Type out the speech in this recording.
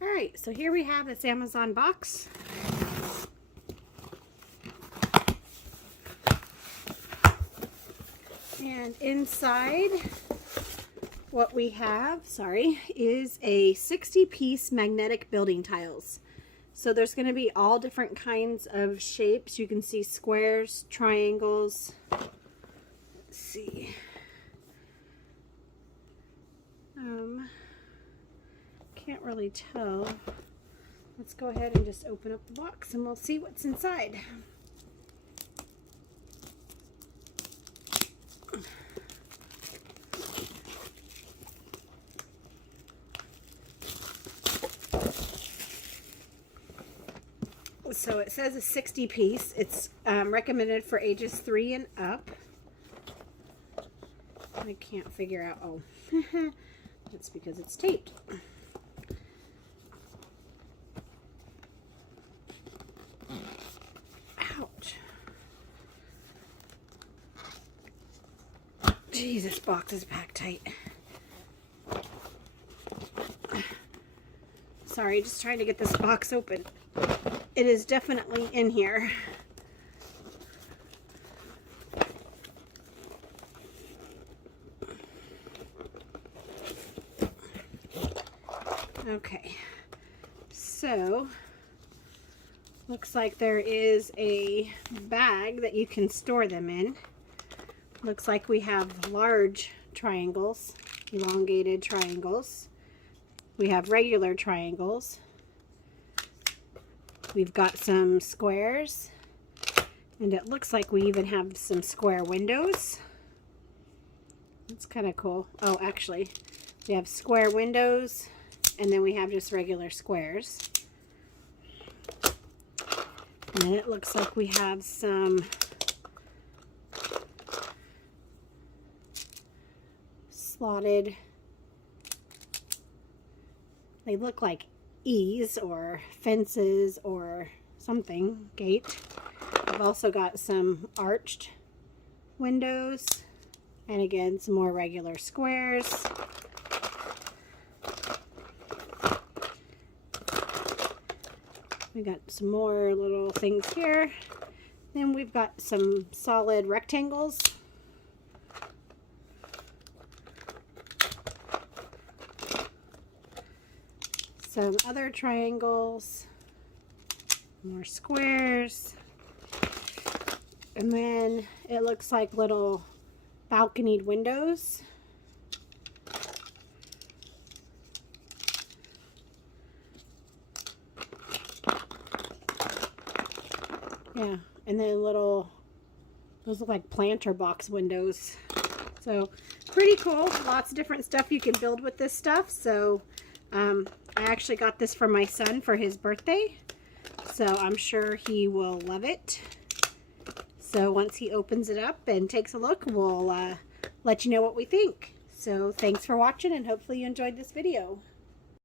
Alright, so here we have this Amazon box. And inside what we have, is a 60-piece magnetic building tiles. So there's going to be all different kinds of shapes. You can see squares, triangles. Let's see. Can't really tell. Let's go ahead and just open up the box and we'll see what's inside. So it says a 60 piece. It's recommended for ages 3 and up. I can't figure out, oh, that's because it's taped. Ouch. Jeez, this box is packed tight. Sorry, just trying to get this box open. It is definitely in here. Okay, so looks like there is a bag that you can store them in. Looks like we have large triangles, elongated triangles. We have regular triangles. We've got some squares, and it looks like we even have some square windows. That's kind of cool. Oh, actually, we have square windows, and then we have just regular squares. And then it looks like we have some slotted, they look like E's or fences or something, gate. I've also got some arched windows, and again some more regular squares. We got some more little things here. Then we've got some solid rectangles. Some other triangles, more squares, and then it looks like little balconied windows. Yeah, and then those look like planter box windows. So pretty cool. Lots of different stuff you can build with this stuff. So I actually got this for my son for his birthday, so I'm sure he will love it. So once he opens it up and takes a look, we'll let you know what we think. So thanks for watching, and hopefully you enjoyed this video.